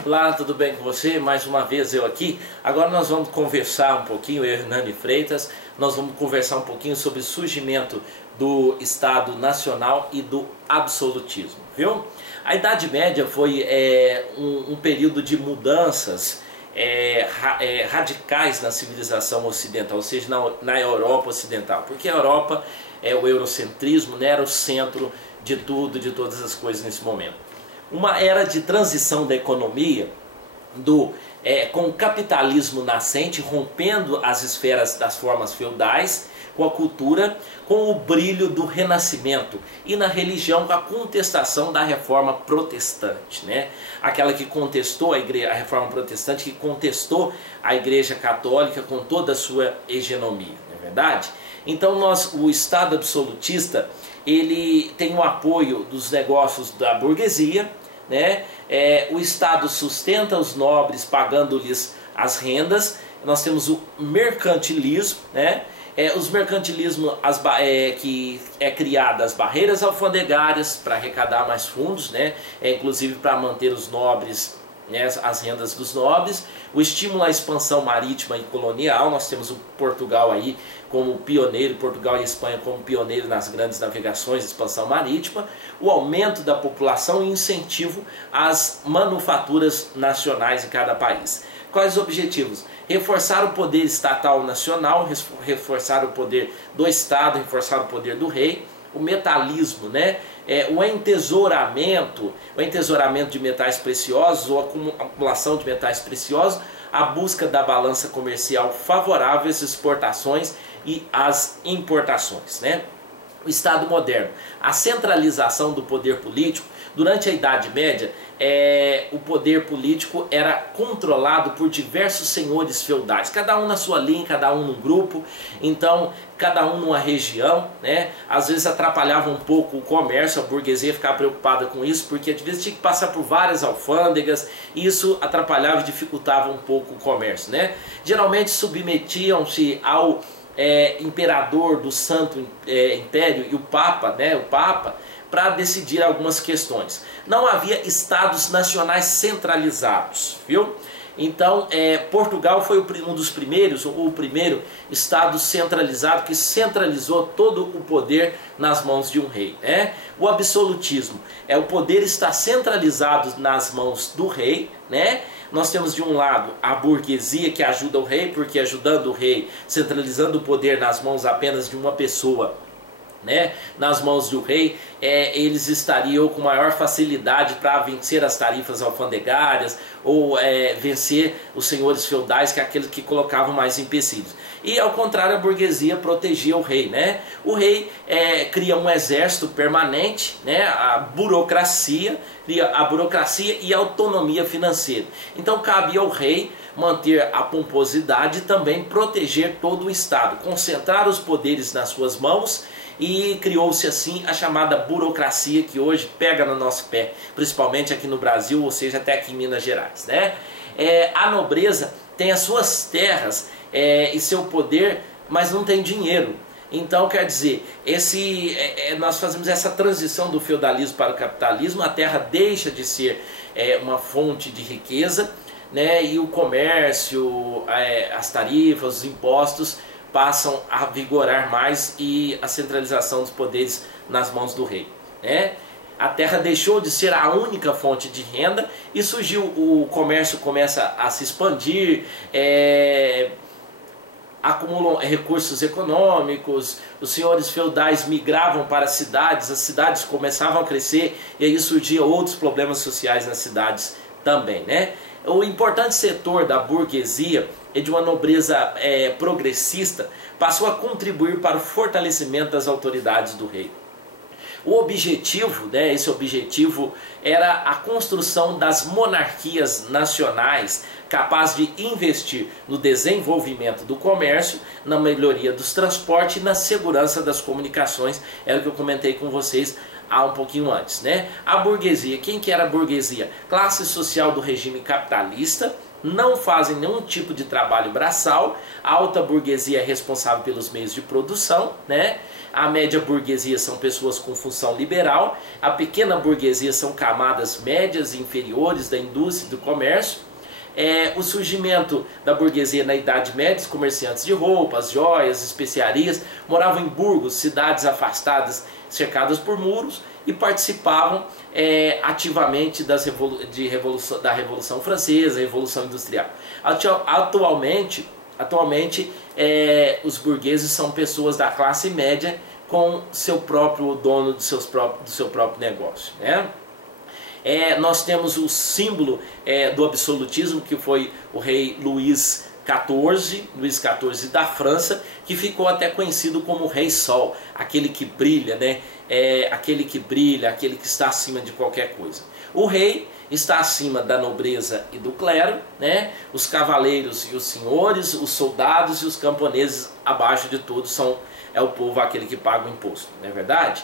Olá, tudo bem com você? Mais uma vez eu aqui. Agora nós vamos conversar um pouquinho, eu e Hernani Freitas, nós vamos conversar um pouquinho sobre o surgimento do Estado Nacional e do absolutismo, viu? A Idade Média foi um período de mudanças radicais na civilização ocidental, ou seja, na Europa ocidental, porque a Europa, o eurocentrismo, né, era o centro de tudo, de todas as coisas nesse momento. Uma era de transição da economia com o capitalismo nascente, rompendo as esferas das formas feudais, com a cultura, com o brilho do renascimento, e na religião com a contestação da reforma protestante, né? Aquela que contestou a reforma protestante, que contestou a Igreja Católica com toda a sua hegemonia, não é verdade? Então o Estado absolutista, ele tem o apoio dos negócios da burguesia, né? O Estado sustenta os nobres pagando-lhes as rendas. Nós temos o mercantilismo, né? Os mercantilismo que criado as barreiras alfandegárias para arrecadar mais fundos, né? Inclusive para manter os nobres, né? As rendas dos nobres. O estímulo à expansão marítima e colonial. Nós temos o Portugal aí como pioneiro, Portugal e Espanha como pioneiro nas grandes navegações de expansão marítima. O aumento da população e incentivo às manufaturas nacionais em cada país. Quais os objetivos? Reforçar o poder estatal nacional, reforçar o poder do Estado, reforçar o poder do rei. O metalismo, né? O entesouramento de metais preciosos, ou acumulação de metais preciosos, a busca da balança comercial favorável às exportações e às importações, né? O Estado moderno, a centralização do poder político. Durante a Idade Média, o poder político era controlado por diversos senhores feudais, cada um na sua linha, cada um num grupo, então cada um numa região, né? Às vezes atrapalhava um pouco o comércio, a burguesia ficava preocupada com isso, porque às vezes tinha que passar por várias alfândegas, e isso atrapalhava e dificultava um pouco o comércio, né? Geralmente submetiam-se ao imperador do Santo Império e o Papa, né? O Papa, para decidir algumas questões. Não havia estados nacionais centralizados, viu? Então, Portugal foi um dos primeiros, ou o primeiro estado centralizado que centralizou todo o poder nas mãos de um rei, né? O absolutismo o poder está centralizado nas mãos do rei, né? Nós temos de um lado a burguesia que ajuda o rei, porque ajudando o rei, centralizando o poder nas mãos apenas de uma pessoa, né, nas mãos do rei, eles estariam com maior facilidade para vencer as tarifas alfandegárias ou vencer os senhores feudais, que é aqueles que colocavam mais empecilhos. E ao contrário, a burguesia protegia o rei, né? O rei cria um exército permanente, né? A burocracia e a autonomia financeira. Então cabia ao rei manter a pomposidade e também proteger todo o Estado, concentrar os poderes nas suas mãos. E criou-se assim a chamada burocracia, que hoje pega no nosso pé, principalmente aqui no Brasil, ou seja, até aqui em Minas Gerais, né? A nobreza tem as suas terras e seu poder, mas não tem dinheiro. Então, quer dizer, nós fazemos essa transição do feudalismo para o capitalismo, a terra deixa de ser uma fonte de riqueza, né? E o comércio, as tarifas, os impostos passam a vigorar mais, e a centralização dos poderes nas mãos do rei, né? A terra deixou de ser a única fonte de renda e surgiu, o comércio começa a se expandir, acumulam recursos econômicos, os senhores feudais migravam para as cidades começavam a crescer, e aí surgiam outros problemas sociais nas cidades também, né? O importante setor da burguesia e de uma nobreza progressista passou a contribuir para o fortalecimento das autoridades do rei. O objetivo, né, esse objetivo era a construção das monarquias nacionais, capaz de investir no desenvolvimento do comércio, na melhoria dos transportes e na segurança das comunicações. Era o que eu comentei com vocês há um pouquinho antes, né? A burguesia, quem que era a burguesia? Classe social do regime capitalista, não fazem nenhum tipo de trabalho braçal. A alta burguesia é responsável pelos meios de produção, né? A média burguesia são pessoas com função liberal. A pequena burguesia são camadas médias e inferiores da indústria e do comércio. O surgimento da burguesia na Idade Média, os comerciantes de roupas, joias, especiarias, moravam em burgos, cidades afastadas, cercadas por muros, e participavam ativamente da Revolução Francesa, Revolução Industrial. Atualmente os burgueses são pessoas da classe média com seu próprio dono do seu próprio negócio, né? Nós temos o símbolo do absolutismo, que foi o rei Luís XIV da França, que ficou até conhecido como Rei Sol, aquele que brilha, né? Aquele que brilha, aquele que está acima de qualquer coisa. O rei está acima da nobreza e do clero, né? Os cavaleiros e os senhores, os soldados e os camponeses abaixo de todos é o povo aquele que paga o imposto, não é verdade?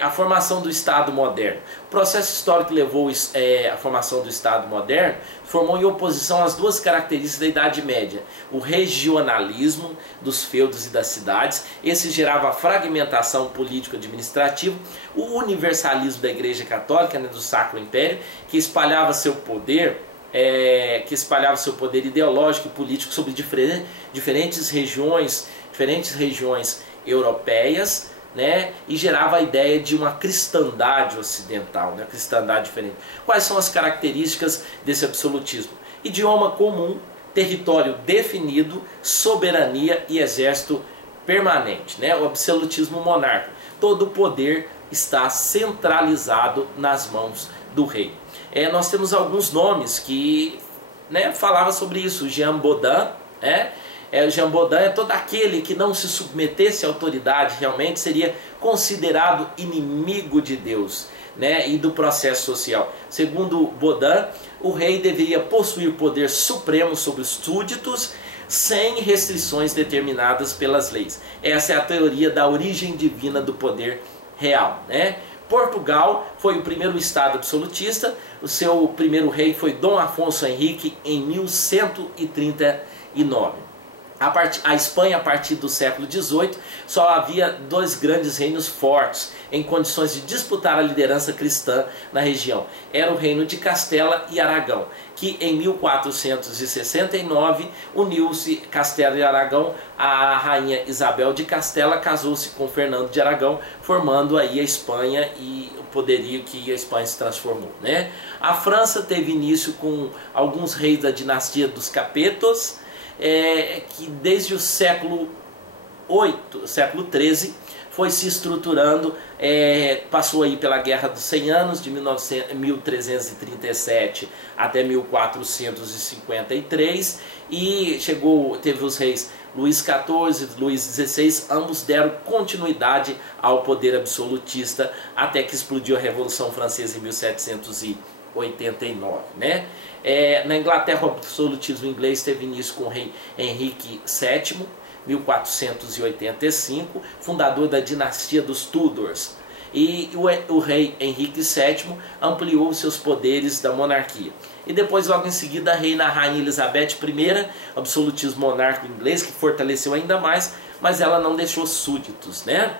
A formação do Estado moderno. O processo histórico que levou a formação do Estado moderno formou em oposição às duas características da Idade Média: o regionalismo dos feudos e das cidades, esse gerava a fragmentação político-administrativa; o universalismo da Igreja Católica, né, do Sacro Império, que espalhava seu poder ideológico e político sobre diferentes regiões europeias, né, e gerava a ideia de uma cristandade ocidental, né, cristandade diferente. Quais são as características desse absolutismo? Idioma comum, território definido, soberania e exército permanente, né? O absolutismo monárquico. Todo o poder está centralizado nas mãos do rei. Nós temos alguns nomes que, né, falavam sobre isso. Jean Bodin, né? Jean Bodin é todo aquele que não se submetesse à autoridade, realmente seria considerado inimigo de Deus, né, e do processo social. Segundo Bodin, o rei deveria possuir poder supremo sobre os súditos, sem restrições determinadas pelas leis. Essa é a teoria da origem divina do poder real, né? Portugal foi o primeiro estado absolutista. O seu primeiro rei foi Dom Afonso Henrique em 1139. A Espanha, a partir do século XVIII, só havia dois grandes reinos fortes, em condições de disputar a liderança cristã na região. Era o reino de Castela e Aragão, que em 1469 uniu-se Castela e Aragão. A rainha Isabel de Castela casou-se com Fernando de Aragão, formando aí a Espanha e o poderio que a Espanha se transformou, né? A França teve início com alguns reis da dinastia dos Capetos, que desde o século XIII foi se estruturando, passou aí pela Guerra dos 100 Anos, de 1337 até 1453, e teve os reis Luís XIV e Luís XVI, ambos deram continuidade ao poder absolutista, até que explodiu a Revolução Francesa em 1789, né? Na Inglaterra, o absolutismo inglês teve início com o rei Henrique VII, 1485, fundador da dinastia dos Tudors. E o rei Henrique VII ampliou seus poderes da monarquia. E depois, logo em seguida, reina a rainha Elizabeth I, absolutismo monárquico inglês, que fortaleceu ainda mais, mas ela não deixou súditos, né?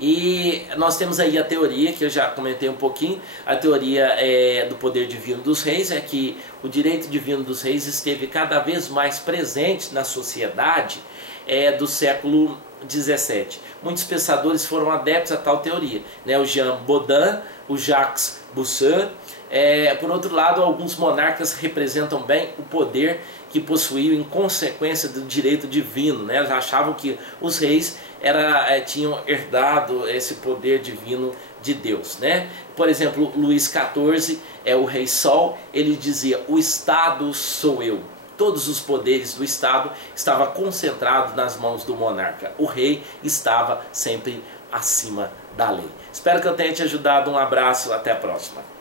E nós temos aí a teoria, que eu já comentei um pouquinho, a teoria do poder divino dos reis, é que o direito divino dos reis esteve cada vez mais presente na sociedade do século XVII. Muitos pensadores foram adeptos a tal teoria, né? O Jean Bodin, o Jacques Bousseau. Por outro lado, alguns monarcas representam bem o poder que possuíam em consequência do direito divino, né? Eles achavam que os reis tinham herdado esse poder divino de Deus, né? Por exemplo, Luís XIV, o rei Sol, ele dizia: o Estado sou eu. Todos os poderes do Estado estavam concentrados nas mãos do monarca. O rei estava sempre acima da lei. Espero que eu tenha te ajudado. Um abraço, até a próxima.